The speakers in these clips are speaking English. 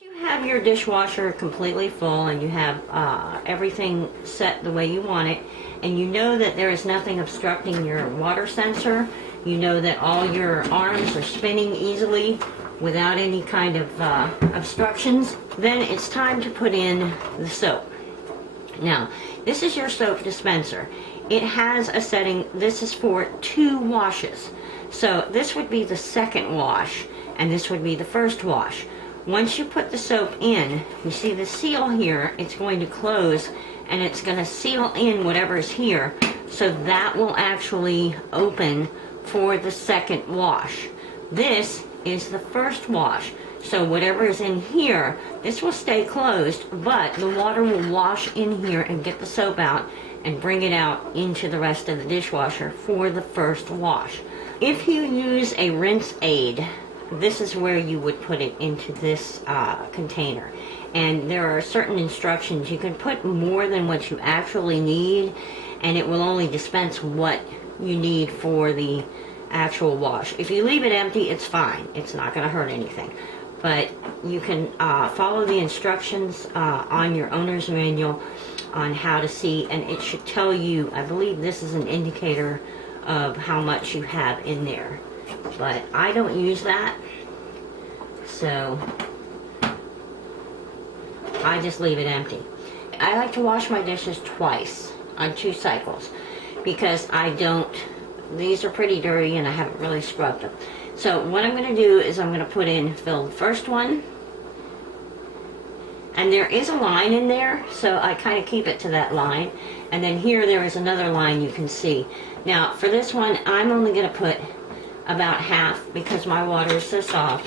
You have your dishwasher completely full and you have everything set the way you want it, and you know that there is nothing obstructing your water sensor. You know that all your arms are spinning easily without any kind of obstructions. Then it's time to put in the soap. Now, this is your soap dispenser. It has a setting. This is for 2 washes. So this would be the second wash and this would be the first wash. Once you put the soap in, you see the seal here, it's going to close and it's going to seal in whatever's here, so that will actually open for the second wash. This is the first wash, so whatever is in here, this will stay closed, but the water will wash in here and get the soap out and bring it out into the rest of the dishwasher for the first wash. If you use a rinse aid, this is where you would put it into this container, and there are certain instructions. You can put more than what you actually need and it will only dispense what you need for the actual wash. If you leave it empty, it's fine, it's not going to hurt anything, but you can follow the instructions on your owner's manual on how to see, and it should tell you, I believe this is an indicator of how much you have in there. But I don't use that, so I just leave it empty. I like to wash my dishes twice on 2 cycles because these are pretty dirty and I haven't really scrubbed them. So what I'm going to do is I'm going to fill the first one, and there is a line in there, so I kind of keep it to that line, and then here there is another line you can see. Now for this one I'm only going to put about half because my water is so soft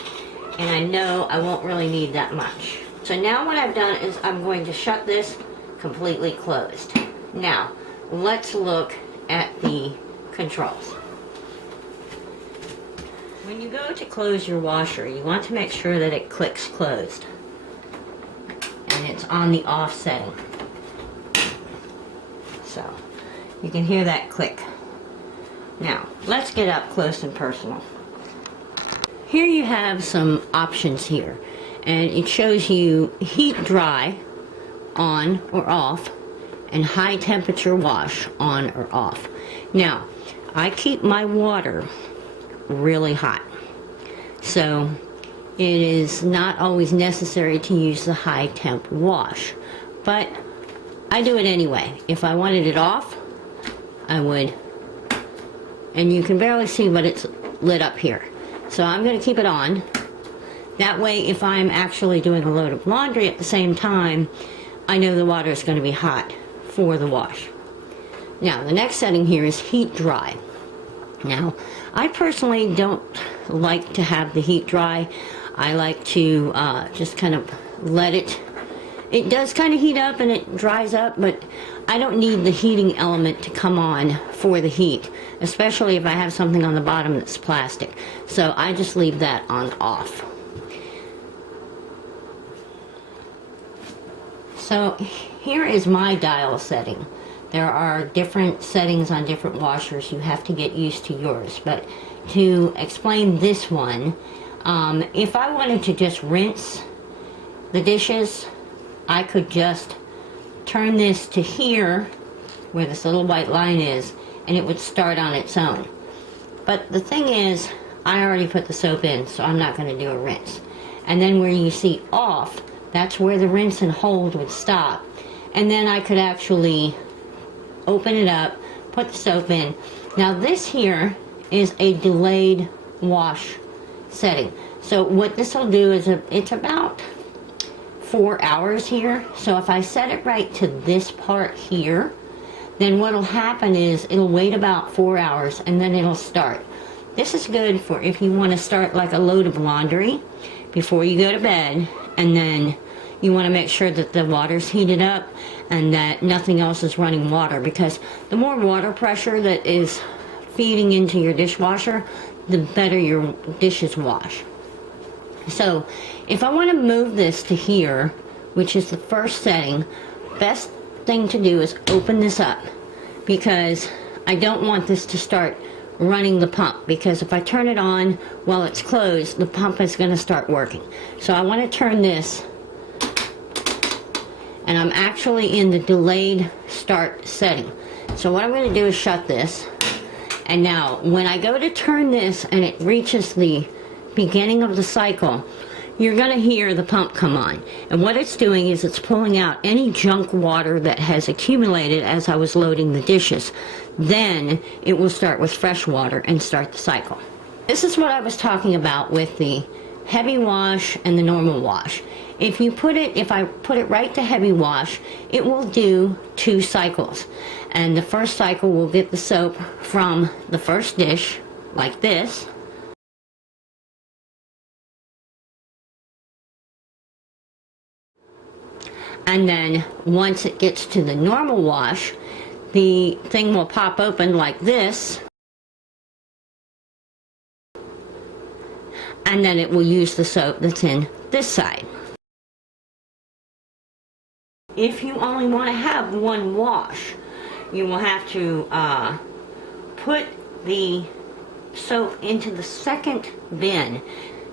and I know I won't really need that much. So now what I've done is I'm going to shut this completely closed. Now let's look at the controls. When you go to close your washer, you want to make sure that it clicks closed and it's on the off setting. So you can hear that click. Now, let's get up close and personal. Here you have some options here, and it shows you heat dry, on or off, and high temperature wash, on or off. Now, I keep my water really hot, so it is not always necessary to use the high temp wash, but I do it anyway. If I wanted it off, I would. And you can barely see, but it's lit up here. So I'm going to keep it on. That way, if I'm actually doing a load of laundry at the same time, I know the water is going to be hot for the wash. Now, the next setting here is heat dry. Now, I personally don't like to have the heat dry. I like to just kind of let it. It does kind of heat up and it dries up, but I don't need the heating element to come on for the heat, especially if I have something on the bottom that's plastic. So I just leave that on off. So here is my dial setting. There are different settings on different washers. You have to get used to yours. But to explain this one, if I wanted to just rinse the dishes, I could just turn this to here where this little white line is, and it would start on its own. But the thing is, I already put the soap in, so I'm not going to do a rinse. And then where you see off, that's where the rinse and hold would stop. And then I could actually open it up, put the soap in. Now this here is a delayed wash setting. So what this will do is it's about 4 hours here. So if I set it right to this part here, then what'll happen is it'll wait about 4 hours and then it'll start. This is good for if you want to start like a load of laundry before you go to bed, and then you want to make sure that the water's heated up and that nothing else is running water, because the more water pressure that is feeding into your dishwasher, the better your dishes wash. So if I want to move this to here, which is the first setting, best thing to do is open this up, because I don't want this to start running the pump, because if I turn it on while it's closed, the pump is going to start working. So I want to turn this, and I'm actually in the delayed start setting. So what I'm going to do is shut this, and now when I go to turn this and it reaches the beginning of the cycle, you're going to hear the pump come on. And what it's doing is it's pulling out any junk water that has accumulated as I was loading the dishes. Then it will start with fresh water and start the cycle. This is what I was talking about with the heavy wash and the normal wash. If I put it right to heavy wash, it will do 2 cycles. And the first cycle will get the soap from the first dish, like this. And then once it gets to the normal wash, the thing will pop open like this, and then it will use the soap that's in this side. If you only want to have 1 wash, you will have to put the soap into the second bin.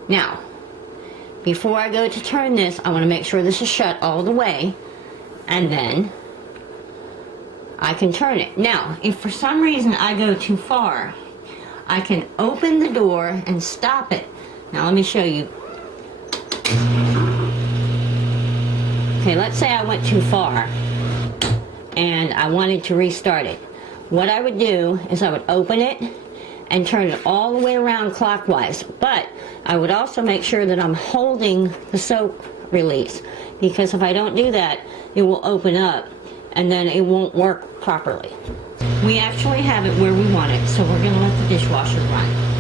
Now, before I go to turn this, I want to make sure this is shut all the way, and then I can turn it. Now, if for some reason I go too far, I can open the door and stop it. Now let me show you. Okay, let's say I went too far and I wanted to restart it. What I would do is I would open it and turn it all the way around clockwise, but I would also make sure that I'm holding the soap release, because if I don't do that, it will open up and then it won't work properly. We actually have it where we want it, so we're going to let the dishwasher run.